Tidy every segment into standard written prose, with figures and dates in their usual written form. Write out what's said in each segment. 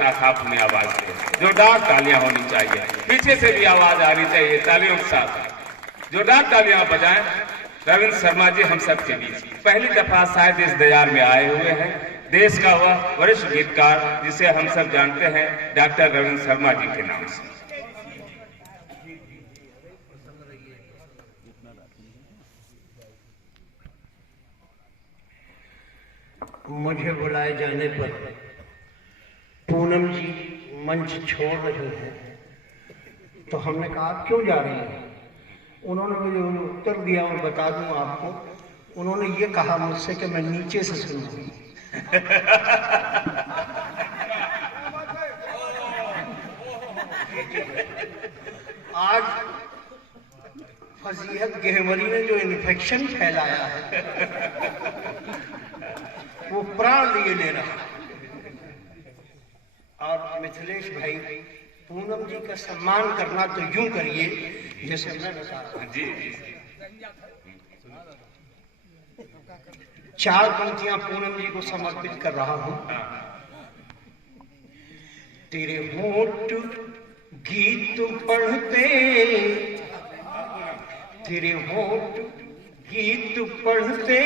साथ अपनी आवाज दे। जोरदार तालियां होनी चाहिए, पीछे से भी आवाज आनी चाहिए तालियों के साथ। जोरदार तालियां बजाएं। रविंद्र शर्मा जी हम सब के बीच पहली दफा शायद इस दयार में आए हुए हैं। देश का वह वरिष्ठ गीतकार जिसे हम सब जानते हैं डॉक्टर रविंद्र शर्मा जी के नाम से। मुझे बुलाए जाने पर पूनम जी मंच छोड़ रहे हैं, तो हमने कहा आप क्यों जा रहे हैं? उन्होंने मुझे उत्तर दिया और बता दूं आपको, उन्होंने ये कहा मुझसे कि मैं नीचे से सुनूंगी। आज फजीहत गहवरी ने जो इन्फेक्शन फैलाया है वो प्राण लिए ले रहा है। और मिथिलेश भाई, पूनम जी का सम्मान करना तो यूं करिए जैसे मैं बता रहा हूं। जी। 4 पंक्तियां पूनम जी को समर्पित कर रहा हूं। तेरे होठ गीत पढ़ते, तेरे होठ गीत पढ़ते,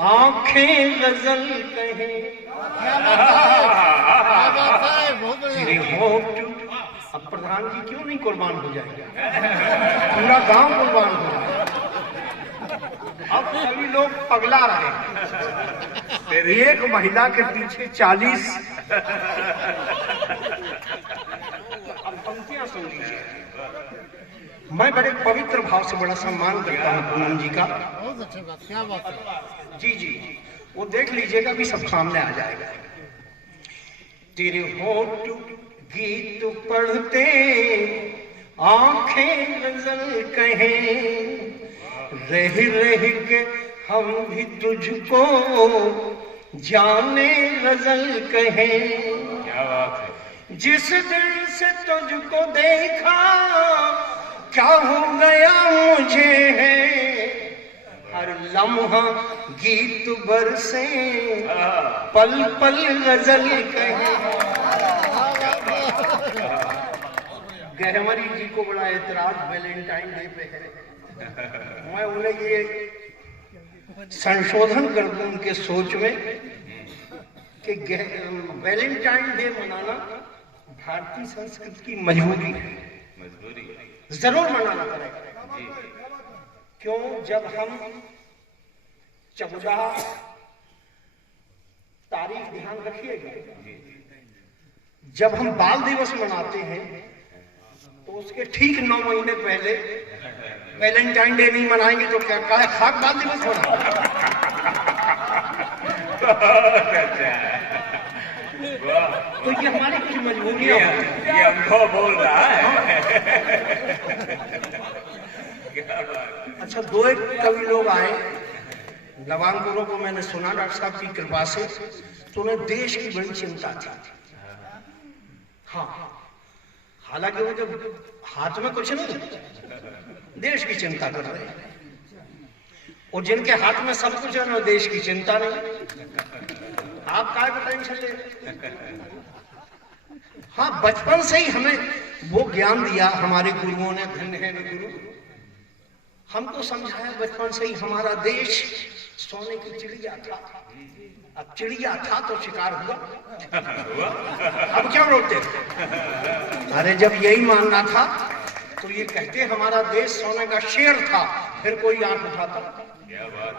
आंखें गजल कहे। तेरे होठ, अब प्रधान जी क्यों नहीं कुर्बान हो जाएगा? पूरा गांव कुर्बान हो जाएगा। अब सभी लोग पगला रहे। एक महिला के पीछे 40। अब पंक्तियां सुन लीजिए। मैं बड़े पवित्र भाव से बड़ा सम्मान करता हूँ पूनम जी का। बहुत अच्छी बात, क्या बात है। जी, वो देख लीजिएगा भी सब सामने आ जाएगा। तेरे होठ गीत पढ़ते, आंखें गजल कहें, रह रह के हम भी तुझको जाने गजल कहें। क्या बात है। जिस दिल से तुझको देखा क्या हो गया मुझे है, हर लम्हा गीत बरसे, पल पल गजल कहे। गहवरी जी को बड़ा एतराज वैलेंटाइन डे पे है। मैं उन्हें ये संशोधन कर दूं उनके सोच में कि वैलेंटाइन डे मनाना भारतीय संस्कृति की मजबूरी है, जरूर मनाना पड़ेगा। क्यों? जब हम 14 तारीख ध्यान रखिएगा, जब हम बाल दिवस मनाते हैं तो उसके ठीक 9 महीने पहले वैलेंटाइन डे नहीं मनाएंगे तो क्या खाक बाल दिवस मना। तो ये हमारी कुछ मजबूरियां हैं। ये अनुभव बोल रहा है। अच्छा, 2 एक कवि लोग आए नवांकुरों को, मैंने सुना डॉक्टर साहब की कृपा से, तो उन्हें देश की बड़ी चिंता थी। हाँ, हालांकि वो जब हाथ में कुछ नहीं, देश की चिंता कर रहे हैं। और जिनके हाथ में सब कुछ है ना, देश की चिंता नहीं। आप काय को टेंशन ले। हाँ, बचपन से ही हमें वो ज्ञान दिया हमारे गुरुओं ने, धन्य है गुरु। हमको समझाया बचपन से ही हमारा देश सोने की चिड़िया था। अब चिड़िया था तो शिकार हुआ। अब क्या बोलते? अरे जब यही मानना था तो ये कहते हमारा देश सोने का शेर था, फिर कोई आंख उठाता। क्या बात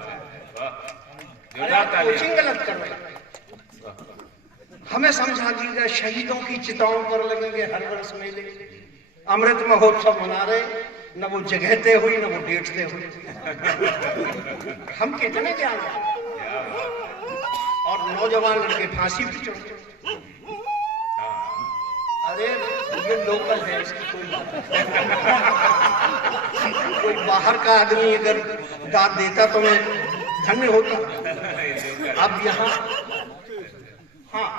है। कोचिंग गलत कर रहे। हमें समझा दीजिए, शहीदों की चिताओं पर लगेंगे हर वर्ष मेले, अमृत महोत्सव मना रहे, न वो जगह तय हुई न वो डेट तय हुई। हम कितने जाने। और नौजवान लड़के फांसी पे चढ़ते। अरे ये लोकल है, इसकी कोई बात नहीं। कोई बाहर का आदमी अगर दाद देता तो मैं धन्य होता। अब यहाँ, हाँ,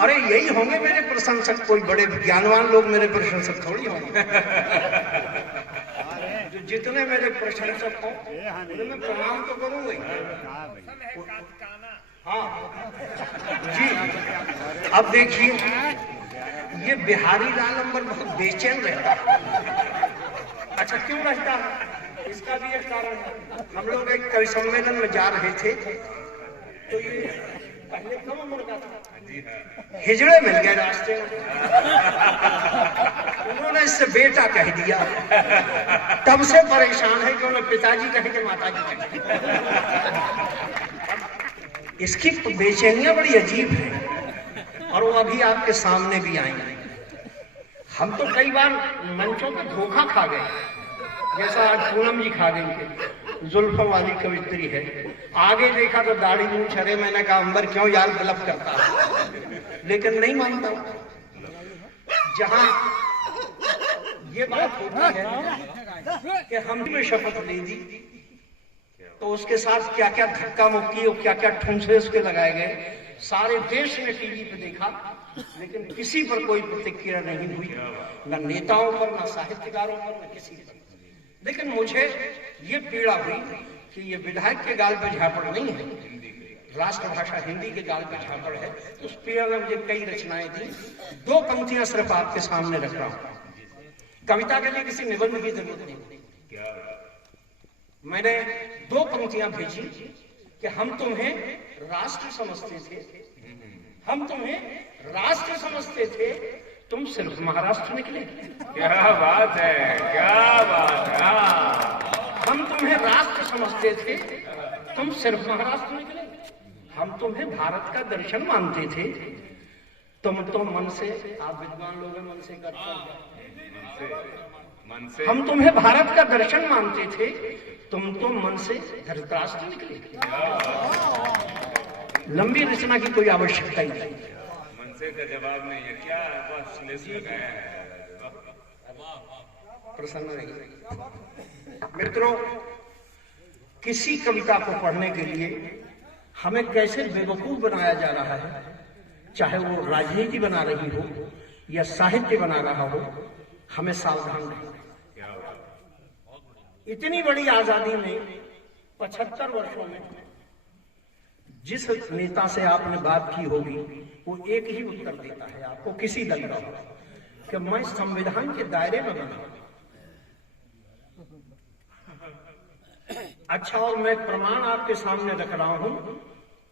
अरे यही होंगे मेरे प्रशंसक, कोई बड़े ज्ञानवान लोग मेरे प्रशंसक थोड़ी होंगे। जो जितने मेरे प्रशंसक हों उन्हें मैं प्रणाम तो करूंगा। हाँ जी, अब देखिए, ये बिहारी लाल नंबर बहुत बेचैन रहता है। अच्छा, क्यों रहता है? इसका भी एक कारण है। हम लोग एक कवि सम्मेलन में जा रहे थे, तो ये पहले कम उम्र का था, हिजड़े मिल गए रास्ते में, उन्होंने इससे बेटा कह दिया। तब से परेशान है कि उन्हें पिताजी कहेंगे माताजी कहेंगे। इसकी बेचैनियां बड़ी अजीब है और वो अभी आपके सामने भी आएंगे। हम तो कई बार मंचों पे धोखा खा गए, जैसा आज पूनम जी खा गई थे। जुल्फों वाली कवित्री है, आगे देखा तो दाढ़ी मूंछ, अरे मैंने कहा अंबर क्यों यार ब्लफ करता है, लेकिन नहीं मानता। जहां ये बात होती है कि हमने शपथ ली थी, तो उसके साथ क्या क्या धक्का मुक्की और क्या क्या ठुमसे उसके लगाए गए, सारे देश ने टीवी पे देखा, लेकिन किसी पर कोई प्रतिक्रिया नहीं हुई, न नेताओं पर, न साहित्यकारों पर, न किसी पर। लेकिन मुझे ये पीड़ा हुई कि ये विधायक के गाल पे झापड़ नहीं है, राष्ट्रभाषा हिंदी के गाल पे झापड़ है। तो उस पीड़ा में मुझे कई रचनाएं दी। 2 पंक्तियां सिर्फ आपके सामने रख रहा हूं। कविता के लिए किसी निबंध की जरूरत नहीं। मैंने 2 पंक्तियां भेजी कि हम तुम्हें राष्ट्र समझते थे, हम तुम्हें राष्ट्र समझते थे, तुम सिर्फ महाराष्ट्र निकले। क्या बात है, क्या बात है। हम तुम्हें राष्ट्र समझते थे, तुम सिर्फ महाराष्ट्र निकले। हम तुम्हें भारत का दर्शन मानते थे, तुम तो मन से, आप विद्वान लोग मन से करते हैं। मन से हम तुम्हें भारत का दर्शन मानते थे, तुम तो मन से धृतराष्ट्र निकले। लंबी रचना की कोई आवश्यकता ही नहीं, मन से का जवाब नहीं है। क्या बस प्रसन्न नहीं। मित्रों, किसी कविता को पढ़ने के लिए हमें कैसे बेवकूफ बनाया जा रहा है, चाहे वो राजनीति बना रही हो या साहित्य बना रहा हो, हमें सावधान रहना। इतनी बड़ी आजादी में 75 वर्षों में जिस नेता से आपने बात की होगी, वो एक ही उत्तर देता है आपको, किसी दल का हो, कि मैं संविधान के दायरे में बना। अच्छा, और मैं प्रमाण आपके सामने रख रहा हूं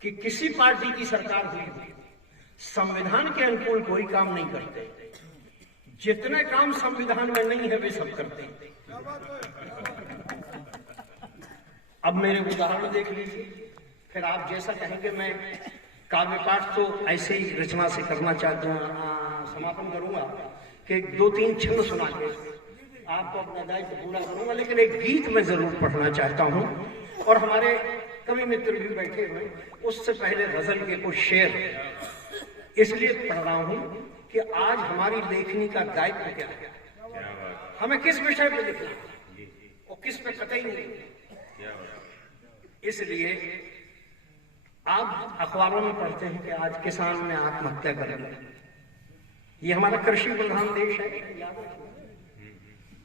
कि किसी पार्टी की सरकार हुई, संविधान के अनुकूल कोई काम नहीं करते। जितने काम संविधान में नहीं है वे सब करते हैं। अब मेरे उदाहरण देख लीजिए, फिर आप जैसा कहेंगे। मैं काव्य पाठ तो ऐसे ही रचना से करना चाहता हूँ, समापन करूंगा कि 2-3 छंद सुना के आपको अपना दायित्व पूरा करूंगा, लेकिन एक गीत मैं जरूर पढ़ना चाहता हूँ। और हमारे कवि मित्र भी बैठे हुए, उससे पहले गजल के कुछ शेर इसलिए पढ़ रहा हूँ कि आज हमारी लेखनी का दायित्व क्या है, हमें किस विषय पर लिखना और किस पे कतई नहीं। इसलिए आप अखबारों में पढ़ते हैं कि आज किसान ने आत्महत्या कर ली। ये हमारा कृषि प्रधान देश है,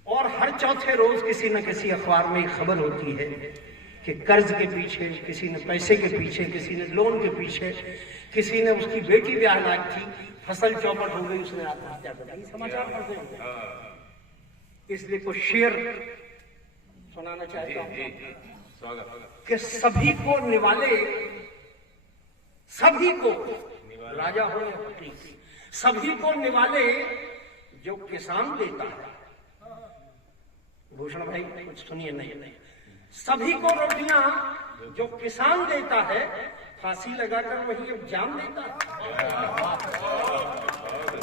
और हर चौथे रोज किसी न किसी अखबार में खबर होती है कि कर्ज के पीछे, किसी ने पैसे के पीछे, किसी ने लोन के पीछे, किसी ने उसकी बेटी ब्याह लायक थी, फसल चौपट हो गई, उसने आत्महत्या कर ली। समाचार पढ़ते हैं। इसलिए कुछ शेर सुनाना चाहता हूं कि सभी को निवाले, सभी को, राजा हो या फकीर, सभी को निवाले जो किसान देता है। भूषण भाई कुछ सुनिए। नहीं, सभी को रोटियां जो किसान देता है, फांसी लगाकर वही अब जान देता है।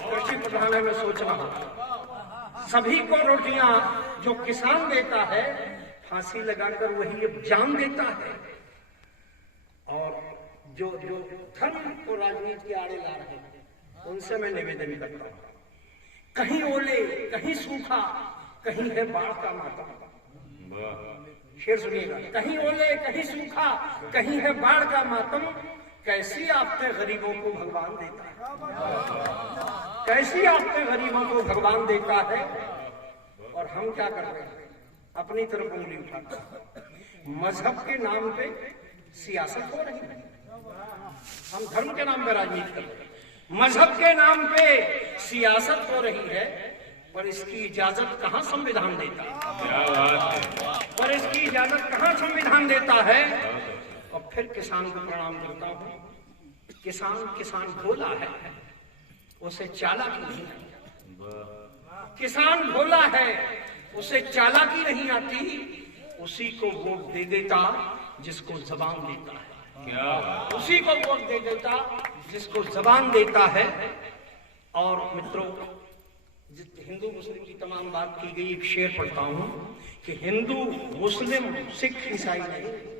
कृषि प्रधान में सोचना होगा। सभी को रोटियां जो किसान देता है, फांसी लगाकर वही अब जान देता है। और जो धर्म को राजनीति के आड़े ला रहे हैं, उनसे मैं निवेदन करता हूं, कहीं ओले, कहीं सूखा, कहीं है बाढ़ का मातम। शेर सुनिएगा। कहीं ओले, कहीं सूखा, कहीं है बाढ़ का मातम, कैसी आपके गरीबों को भगवान देता है, कैसी आपके गरीबों को भगवान देता है। और हम क्या कर रहे हैं, अपनी तरफ उंगली उठाते हैं। मजहब के नाम पे सियासत हो रही है, हम धर्म के नाम पे राजनीति कर रहे हैं। मजहब के नाम पे सियासत हो रही है, पर इसकी इजाजत कहां संविधान देता है? क्या बात है। पर इसकी इजाजत कहां संविधान देता है? और फिर किसान को प्रणाम करता हूं। किसान भोला है, उसे चालाकी नहीं आती। किसान भोला है, उसे चालाकी नहीं आती। उसी को वोट दे देता जिसको जबान देता है। क्या बात। उसी को वोट दे देता जिसको जबान देता है। और मित्रों, हिंदू मुस्लिम की तमाम बात की गई, एक शेर पढ़ता हूं कि हिंदू मुस्लिम सिख ईसाई नहीं,